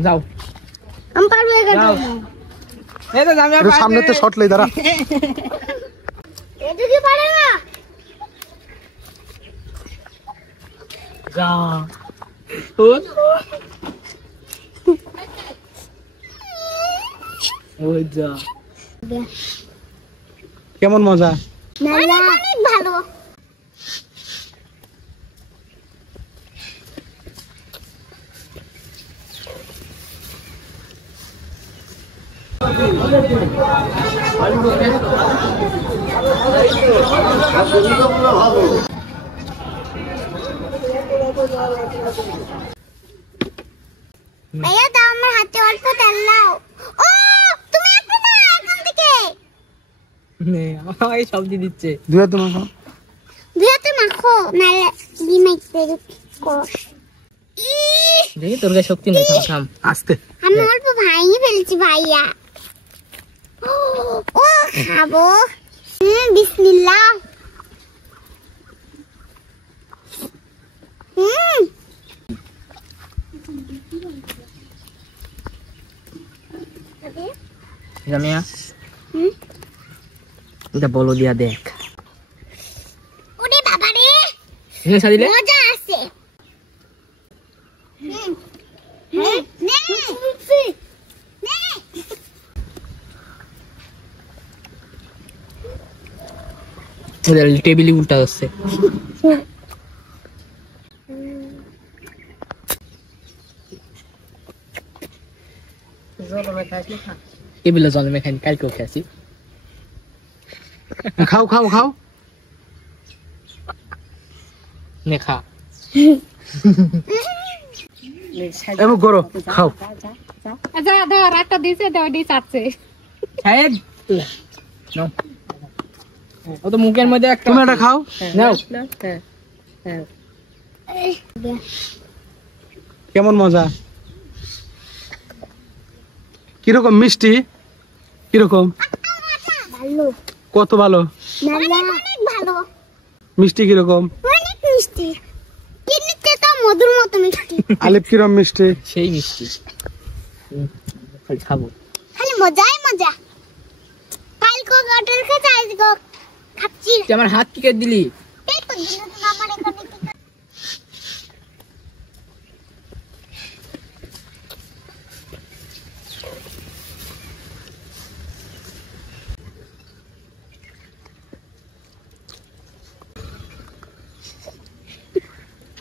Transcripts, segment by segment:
যাও আমি পারবো এখানে এই তো আমি একটু সামনে তো শট লই দাঁড়া এটা কি পারে না যা ওই যা কেমন মজা অনেক ভালো ভাইয়া দাও আমার হাতে অল্প তেল দাও ও তুমি একটু না এখান থেকে নে আমাকে সব দিয়ে দিচ্ছে দুই হাতে মাখো নালে ডিমাইতে কর দেখি তোর গায়ে শক্তি নেই থাম থাম আস্তে আমি অল্প ভাঙিয়ে ফেলেছি ভাইয়া ও খাবো বিসমিল্লাহ জামিয়া এটা বলো দিয়া দেখ ওরে বাবা রে সাদিলে মজা আছে নে টেবিলে উল্টা হচ্ছে টেবিলে জল মেখানি কালকেও খেয়েছি খাও খাও খাও নে খা এমন করো খাও আচ্ছা ধর একটা দিছে দাও ডি চাচ্ছে সাহেব নাও ও তো মুখের মধ্যে একটা তুমি এটা খাও নাও কেমন মজা কিরকম মিষ্টি কিরকম ভালো কত ভালো অনেক ভালো মিষ্টি কিরকম অনেক মিষ্টি কিনতে তো মধুর মতো মিষ্টি আলিফ কিরকম মিষ্টি সেই মিষ্টি খাবো খালি মজাই মজা কালকে কাটের খেতে আজকে খাচ্ছি তুই আমার হাত কি কেটে দিলি এই তো দিন আমার এখানে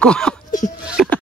ক-